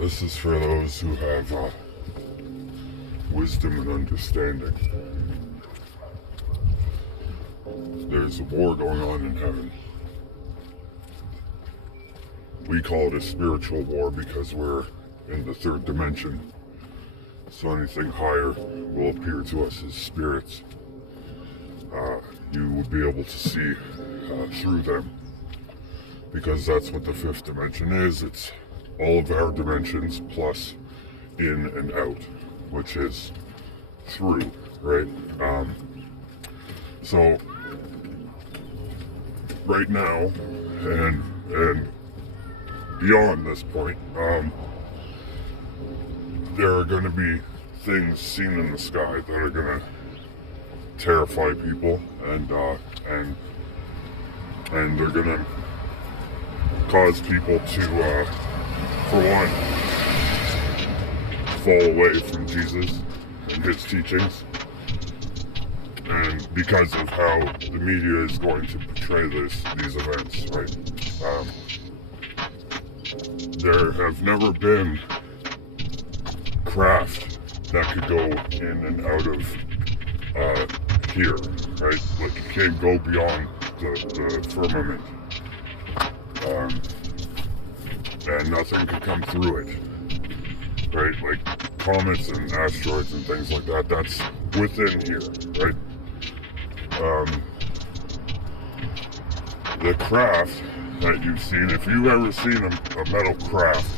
This is for those who have wisdom and understanding. There's a war going on in heaven. We call it a spiritual war because we're in the third dimension. So anything higher will appear to us as spirits. You will be able to see through them, because that's what the fifth dimension is. It's all of our dimensions plus in and out, which is through, right? So right now and beyond this point, there are going to be things seen in the sky that are going to terrify people, and they're going to cause people to, for one, fall away from Jesus and his teachings, and because of how the media is going to portray these events, right? There have never been craft that could go in and out of here, right? Like, you can't go beyond the firmament, and nothing can come through it, right? Like comets and asteroids and things like that, that's within here, right? The craft that you've seen, if you've ever seen a metal craft,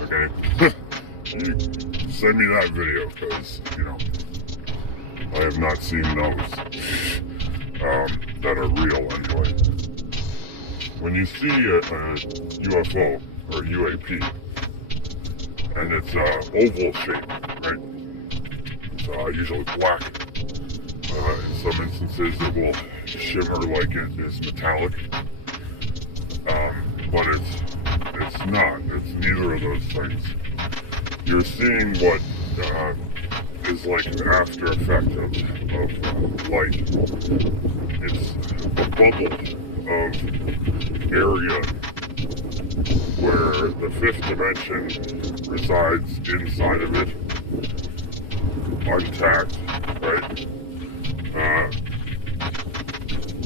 okay, you send me that video, because, I have not seen those that are real anyway. When you see a UFO or UAP, and it's oval shape, right? It's usually black. In some instances it will shimmer like it is metallic, but it's not. It's neither of those things. You're seeing what is like an after effect of light. It's a bubble of area where the fifth dimension resides inside of it, untapped, right?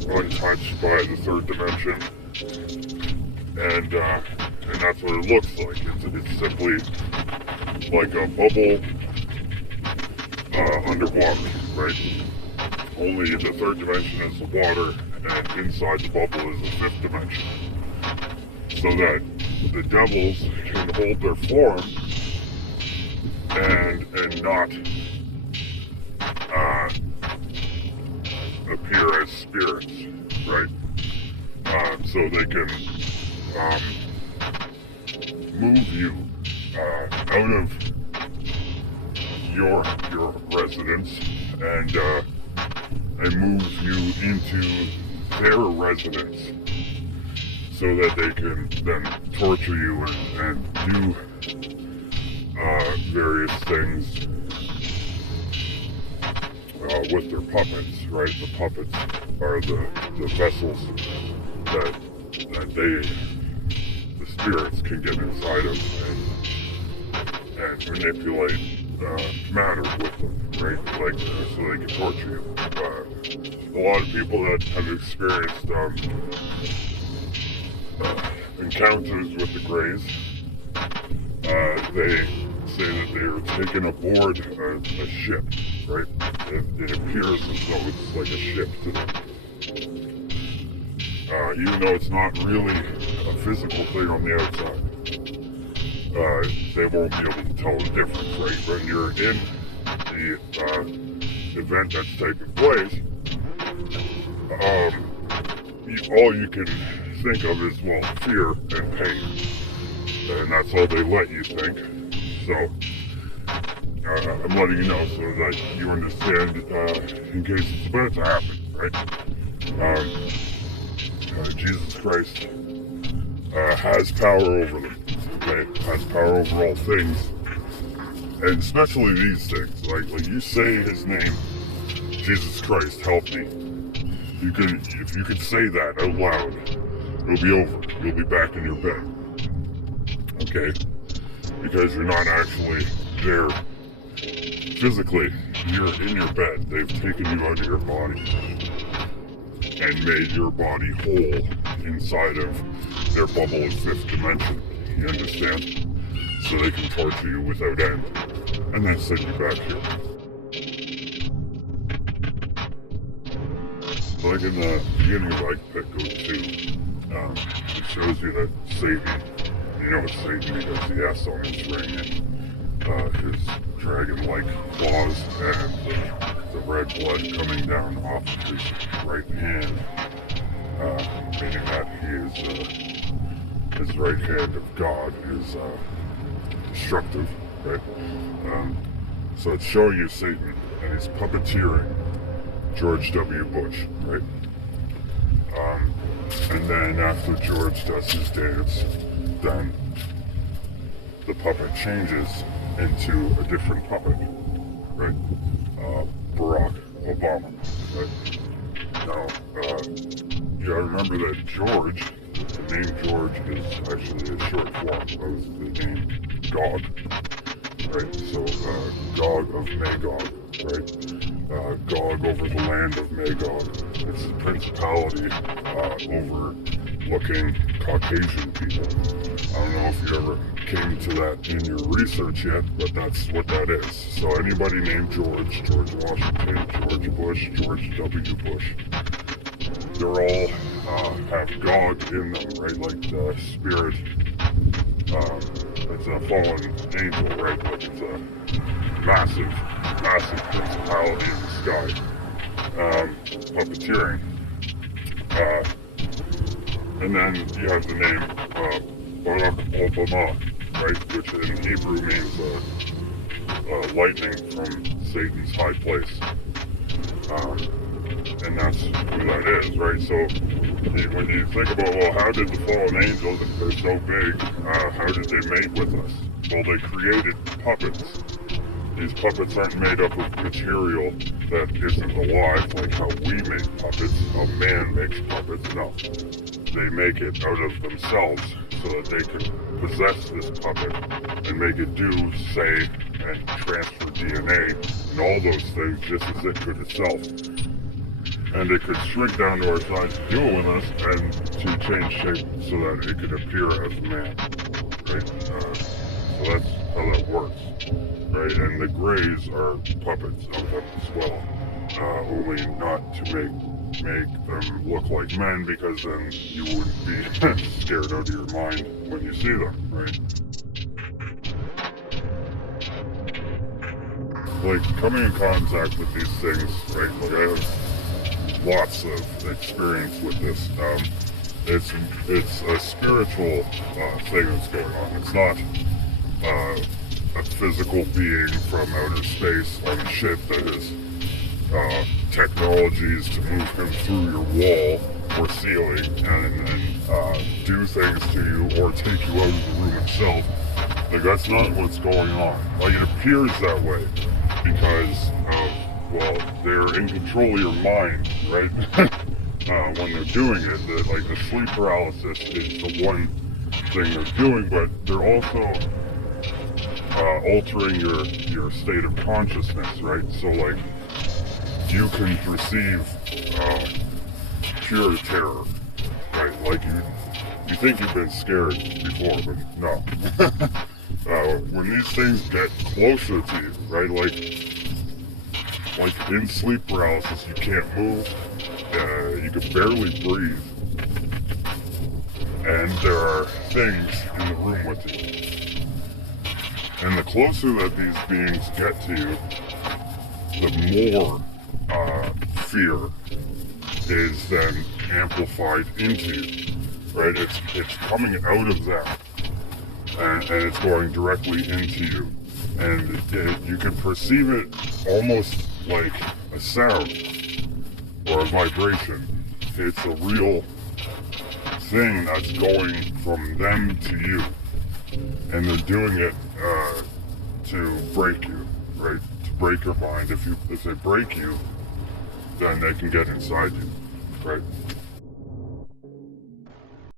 Untouched by the third dimension, and that's what it looks like. It's simply like a bubble underwater, right? Only the third dimension is the water, and inside the bubble is the fifth dimension, so that the devils can hold their form and not appear as spirits, right? So they can move you out of your residence and move you into their residence, so that they can then torture you and do various things with their puppets, right? The puppets are the vessels that the spirits can get inside of and manipulate matter with them, right? Like, so they can torture you. A lot of people that have experienced encounters with the Greys, they say that they are taken aboard a ship, right? It appears as though it's like a ship to them. Even though it's not really a physical thing on the outside. They won't be able to tell the difference, right? When you're in the event that's taking place, all you can think of is, well, fear and pain. And that's all they let you think. So, I'm letting you know so that you understand in case it's about to happen, right? Jesus Christ has power over them, okay? Has power over all things, and especially these things. Like you say his name, Jesus Christ, help me. If you could say that out loud, it'll be over. You'll be back in your bed. Okay? Because you're not actually there physically. You're in your bed. They've taken you out of your body and made your body whole inside of their bubble of fifth dimension. You understand? So they can torture you without end. And then send you back here. Like in the beginning of Ike Pit Goes 2, it shows you that Satan, you know it's Satan because the S on his ring and his dragon-like claws and the red blood coming down off of his right hand, meaning that his right hand of God is destructive, right? So it's showing you Satan and he's puppeteering George W. Bush, right? And then after George does his dance, then the puppet changes into a different puppet, right? Barack Obama, right? Now, you gotta remember that George, the name George is actually a short form of the name Gog, right? So, Gog of Magog, right? Gog over the land of Magog. It's a principality overlooking Caucasian people. I don't know if you ever came to that in your research yet, but that's what that is. So anybody named George, George Washington, George Bush, George W. Bush, they're all have Gog in them, right? Like the spirit, it's a fallen angel, right? Like it's a massive principality in the sky, puppeteering. And then you have the name Barack Obama, right, which in Hebrew means lightning from Satan's high place. And that's who that is, right? So when you think about, well, how did the fallen angels, if they're so big, how did they mate with us? Well, they created puppets. These puppets aren't made up of material that isn't alive, like how we make puppets, how man makes puppets. No. They make it out of themselves so that they can possess this puppet and make it do, say, and transfer DNA and all those things just as it could itself. And it could shrink down to our size to deal with us and to change shape so that it could appear as a man, right? So that's how that works, right? And the Greys are puppets of them as well, only not to make them look like men, because then you would be scared out of your mind when you see them, right? Like, coming in contact with these things, right, like I have lots of experience with this. It's a spiritual thing that's going on. It's not a physical being from outer space on a ship that is technologies to move him through your wall or ceiling and do things to you or take you out of the room itself. Like, that's not what's going on. Like, it appears that way because well, they're in control of your mind, right? When they're doing it, like the sleep paralysis is the one thing they're doing, but they're also altering your state of consciousness, right? So, like, you can perceive pure terror, right? Like, you think you've been scared before, but no. When these things get closer to you, right? Like in sleep paralysis, you can't move, you can barely breathe, and there are things in the room with you. And the closer that these beings get to you, the more fear is then amplified into you, right? It's coming out of them, and it's going directly into you. And you can perceive it almost like a sound or a vibration. It's a real thing that's going from them to you. And they're doing it to break you, right? To break your mind. If they break you, then they can get inside you, right?